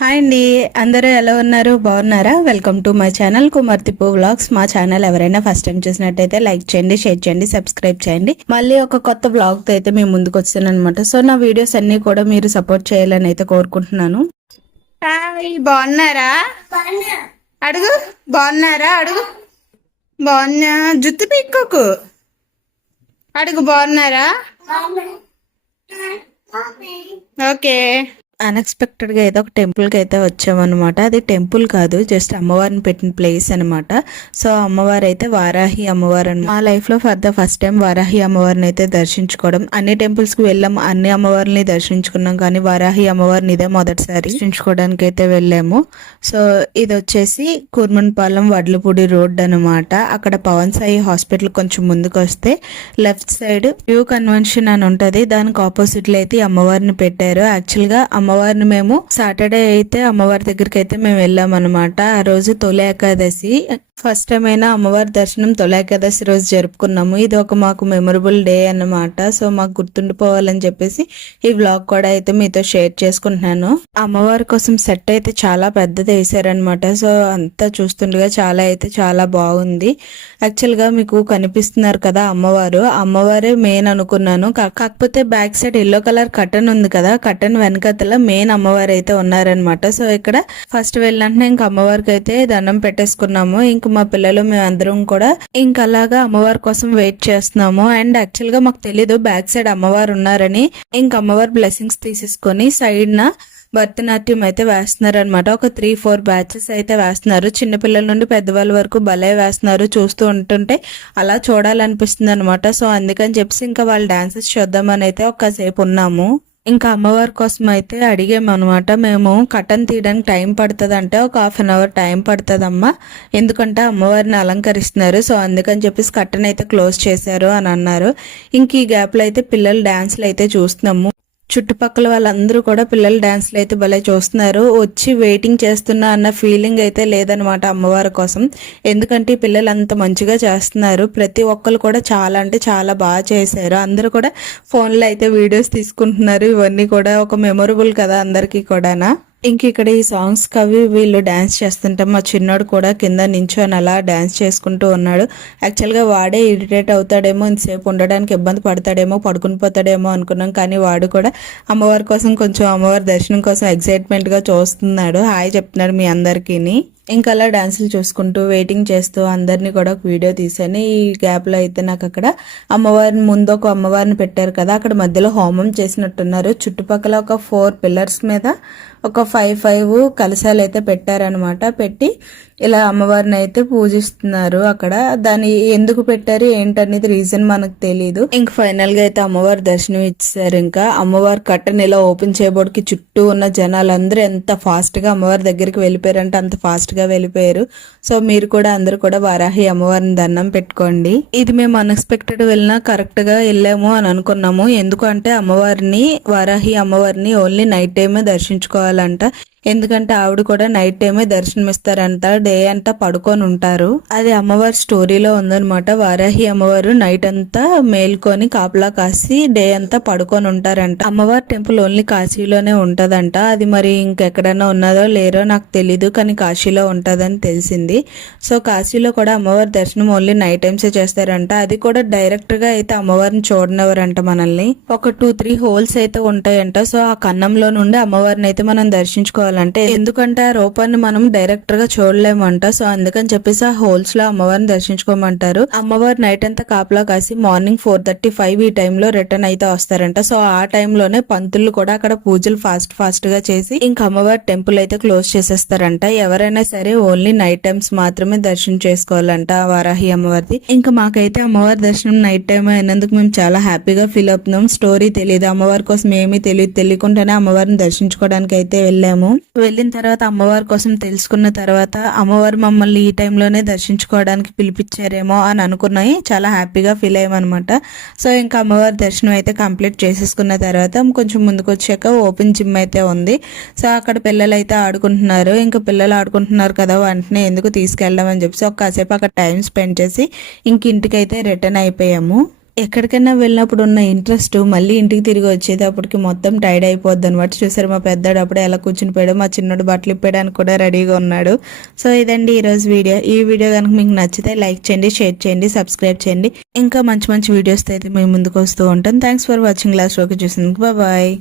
Hi అండి, అందరూ ఎలా ఉన్నారు? బాగున్నారా? వెల్కమ్ టు మై ఛానల్ కుమార్తిపు వ్లాగ్స్. మా ఛానల్ ఎవరైనా ఫస్ట్ టైం చూసినట్టయితే లైక్ చేయండి, షేర్ చేయండి, సబ్స్క్రైబ్ చేయండి. మళ్ళీ ఒక కొత్త వ్లాగ్ తో అయితే మేము ముందుకు వస్తాను అనమాట. సో నా వీడియోస్ అన్ని కూడా మీరు సపోర్ట్ చేయాలని అయితే కోరుకుంటున్నాను. హాయ్, బాగున్నారా? అడుగు, బాగున్నారా? అడుగు, బాగున్నా. జుట్టు పీక్కోకు. అడుగు, బాగున్నారా? ఓకే. అన్ఎక్స్పెక్టెడ్ గా ఏదో ఒక టెంపుల్ కి అయితే వచ్చామన్నమాట. అది టెంపుల్ కాదు, జస్ట్ అమ్మవారిని పెట్టిన ప్లేస్ అనమాట. సో అమ్మవారు అయితే వారాహి అమ్మవారు. మా లైఫ్ లో for the first time Varahi అమ్మవారిని అయితే దర్శించుకోవడం. అన్ని టెంపుల్స్ కి వెళ్ళాం, అన్ని అమ్మవారిని దర్శించుకున్నాం, కానీ వారాహి అమ్మవారిని ఇదే మొదటిసారి దర్శించుకోవడానికి అయితే వెళ్ళాము. సో ఇది వచ్చేసి కూర్మన్పాలెం వడ్లపూడి రోడ్ అనమాట. అక్కడ పవన్ సాయి హాస్పిటల్ కొంచెం ముందుకు వస్తే లెఫ్ట్ సైడ్ వ్యూ కన్వెన్షన్ అని ఉంటది. దానికి ఆపోజిట్ లో అయితే అమ్మవారిని పెట్టారు. యాక్చువల్ గా అమ్మవారిని మేము సాటర్డే అయితే అమ్మవారి దగ్గరికి అయితే మేము వెళ్ళాం అనమాట. ఆ రోజు తొలి ఏకాదశి. ఫస్ట్ టైం అయినా అమ్మవారి దర్శనం తొలి ఏకాదశి రోజు జరుపుకున్నాము. ఇది ఒక మాకు మెమరబుల్ డే అన్నమాట. సో మాకు గుర్తుండిపోవాలని చెప్పేసి ఈ వ్లాగ్ కూడా అయితే మీతో షేర్ చేసుకుంటున్నాను. అమ్మవారి కోసం సెట్ అయితే చాలా పెద్దది వేసారనమాట. సో అంతా చూస్తుండగా చాలా బాగుంది. యాక్చువల్ గా మీకు కనిపిస్తున్నారు కదా అమ్మవారు, అమ్మవారే మెయిన్ అనుకున్నాను. కాకపోతే back side yellow colour curtain ఉంది కదా, కర్టన్ వెనకతల మెయిన్ అమ్మవారు అయితే ఉన్నారనమాట. సో ఇక్కడ ఫస్ట్ వెళ్ళినట్టు ఇంక అమ్మవారికి అయితే దండం పెట్టేసుకున్నాము. ఇంక మా పిల్లలు మేమందరం కూడా ఇంకా అలాగా అమ్మవారి కోసం వెయిట్ చేస్తున్నాము. అండ్ యాక్చువల్ గా మాకు తెలీదు బ్యాక్ సైడ్ అమ్మవారు ఉన్నారని. ఇంక అమ్మవారి బ్లెస్సింగ్స్ తీసేసుకొని సైడ్ నా భరతనాట్యం అయితే వేస్తున్నారు అనమాట. ఒక 3-4 బ్యాచెస్ అయితే వేస్తున్నారు. చిన్నపిల్లల నుండి పెద్దవాళ్ళ వరకు భలే వేస్తున్నారు. చూస్తూ ఉంటుంటే అలా చూడాలనిపిస్తుంది అనమాట. సో అందుకని చెప్పేసి ఇంకా వాళ్ళ డాన్సెస్ చూద్దామని అయితే ఒక్కసేపు ఉన్నాము. ఇంకా అమ్మవారి కోసం అయితే అడిగాము అనమాట. మేము కటన్ తీయడానికి టైం పడుతుంది అంటే ఒక 1/2 అవర్ టైం పడుతుందమ్మా, ఎందుకంటే అమ్మవారిని అలంకరిస్తున్నారు. సో అందుకని చెప్పేసి కటన్ అయితే క్లోజ్ చేశారు అని అన్నారు. ఇంక ఈ గ్యాప్ లో అయితే పిల్లలు డాన్స్లు అయితే చూస్తున్నాము. చుట్టుపక్కల వాళ్ళందరూ కూడా పిల్లల డాన్స్లు అయితే భలే చూస్తున్నారు. వచ్చి వెయిటింగ్ చేస్తున్నా అన్న ఫీలింగ్ అయితే లేదనమాట అమ్మవారి కోసం. ఎందుకంటే పిల్లలు అంత మంచిగా చేస్తున్నారు. ప్రతి ఒక్కరు కూడా చాలా అంటే చాలా బాగా చేశారు. అందరూ కూడా ఫోన్లో అయితే వీడియోస్ తీసుకుంటున్నారు. ఇవన్నీ కూడా ఒక మెమొరబుల్ కదా అందరికీ కూడానా. ఇంక ఇక్కడ ఈ సాంగ్స్ కవి వీళ్ళు డాన్స్ చేస్తుంటే మా చిన్నోడు కూడా కింద నించొని అలా డాన్స్ చేసుకుంటూ ఉన్నాడు. యాక్చువల్గా వాడే ఇరిటేట్ అవుతాడేమో, ఇంతసేపు ఉండడానికి ఇబ్బంది పడతాడేమో, పడుకుని పోతాడేమో అనుకున్నాం. కానీ వాడు కూడా అమ్మవారి కోసం కొంచెం అమ్మవారి దర్శనం కోసం ఎక్సైట్మెంట్ గా చూస్తున్నాడు. హాయ్ చెప్తున్నాడు మీ అందరికీని. ఇంకా అలా డాన్సులు చూసుకుంటూ వెయిటింగ్ చేస్తూ అందరినీ కూడా ఒక వీడియో తీసాను. ఈ గ్యాప్ లో అయితే నాకు అక్కడ అమ్మవారిని ముందు ఒక అమ్మవారిని పెట్టారు కదా, అక్కడ మధ్యలో హోమం చేసినట్టున్నారు. చుట్టుపక్కల ఒక 4 పిల్లర్స్ మీద ఒక 5 కలశాలు అయితే పెట్టారనమాట. పెట్టి ఇలా అమ్మవారిని అయితే పూజిస్తున్నారు. అక్కడ దాన్ని ఎందుకు పెట్టారు ఏంటనేది రీజన్ మనకు తెలీదు. ఇంక ఫైనల్ గా అయితే అమ్మవారి దర్శనం ఇచ్చారు. ఇంకా అమ్మవారి కట్టను ఇలా ఓపెన్ చేయబోడికి చుట్టూ ఉన్న జనాలందరూ ఎంత ఫాస్ట్ గా అమ్మవారి దగ్గరికి వెళ్ళిపోయారంటే అంత ఫాస్ట్ గా వెళ్ళిపోయారు. సో మీరు కూడా అందరూ కూడా వారాహి అమ్మవారిని దండం పెట్టుకోండి. ఇది మేము అన్ఎక్స్పెక్టెడ్ వెళ్ళినా కరెక్ట్ గా వెళ్ళాము అని అనుకున్నాము. ఎందుకంటే అమ్మవారిని వారాహి అమ్మవారిని ఓన్లీ నైట్ టైమే దర్శించుకోవాలంట. ఎందుకంటే ఆవిడ కూడా నైట్ టైమే దర్శనమిస్తారంట, డే అంతా పడుకొని ఉంటారు. అది అమ్మవారి స్టోరీలో ఉందనమాట. వారాహి అమ్మవారు నైట్ అంతా మేల్కొని కాపలా కాసి డే అంతా పడుకొని ఉంటారంట. అమ్మవారి టెంపుల్ ఓన్లీ కాశీలోనే ఉంటదంట. అది మరి ఇంకెక్కడైనా ఉన్నదో లేరో నాకు తెలీదు, కానీ కాశీలో ఉంటదని తెలిసింది. సో కాశీలో కూడా అమ్మవారి దర్శనం ఓన్లీ నైట్ టైమ్సే చేస్తారంట. అది కూడా డైరెక్ట్ గా అయితే అమ్మవారిని చూడనివ్వరంట మనల్ని. ఒక 2-3 హోల్స్ అయితే ఉంటాయంట. సో ఆ కన్నంలో నుండి అమ్మవారిని అయితే మనం దర్శించుకోవాలి. ఎందుకంటే ఆ రూపాన్ని మనం డైరెక్ట్ గా చూడలేమంట. సో అందుకని చెప్పేసి ఆ హోల్స్ లో అమ్మవారిని దర్శించుకోమంటారు. అమ్మవారు నైట్ అంతా కాపలా కాసి మార్నింగ్ 4:35 ఈ టైంలో రిటర్న్ అయితే వస్తారంట. సో ఆ టైంలోనే పంతులు కూడా అక్కడ పూజలు ఫాస్ట్ గా చేసి ఇంకా అమ్మవారి టెంపుల్ అయితే క్లోజ్ చేసేస్తారంట. ఎవరైనా సరే ఓన్లీ నైట్ టైమ్స్ మాత్రమే దర్శనం చేసుకోవాలంట వారాహి అమ్మవారిది. ఇంకా మాకైతే అమ్మవారి దర్శనం నైట్ టైం అయినందుకు మేము చాలా హ్యాపీగా ఫీల్ అవుతున్నాం. స్టోరీ తెలియదు, అమ్మవారి కోసం ఏమీ తెలియకుండానే అమ్మవారిని దర్శించుకోవడానికి అయితే వెళ్ళాము. వెళ్ళిన తర్వాత అమ్మవారి కోసం తెలుసుకున్న తర్వాత అమ్మవారు మమ్మల్ని ఈ టైంలోనే దర్శించుకోవడానికి పిలిపించారేమో అని అనుకున్నాయి. చాలా హ్యాపీగా ఫీల్ అయ్యామన్నమాట. సో ఇంకా అమ్మవారి దర్శనం అయితే కంప్లీట్ చేసేసుకున్న తర్వాత కొంచెం ముందుకు వచ్చాక ఓపెన్ జిమ్ అయితే ఉంది. సో అక్కడ పిల్లలు అయితే ఆడుకుంటున్నారు. ఇంకా పిల్లలు ఆడుకుంటున్నారు కదా, వెంటనే ఎందుకు తీసుకెళ్ళడం అని చెప్పి కాసేపు అక్కడ టైం స్పెండ్ చేసి ఇంక ఇంటికైతే రిటర్న్ అయిపోయాము. ఎక్కడికైనా వెళ్ళినప్పుడు ఉన్న ఇంట్రెస్ట్ మళ్ళీ ఇంటికి తిరిగి వచ్చేటప్పటికి మొత్తం టైర్డ్ అయిపోద్ది అనమాట. చూసారు మా పెద్దాడు అప్పుడే ఎలా కూర్చుని పోయాడు, మా చిన్నోడు బట్టలు ఇప్పేయడానికి కూడా రెడీగా ఉన్నాడు. సో ఇదండి ఈరోజు వీడియో. ఈ వీడియో కనుక మీకు నచ్చితే లైక్ చేయండి, షేర్ చేయండి, సబ్స్క్రైబ్ చేయండి. ఇంకా మంచి మంచి వీడియోస్ అయితే మేము ముందుకు వస్తూ ఉంటాం. Thanks for watching. లాస్ట్ వరకు చూసినందుకు బాయ్.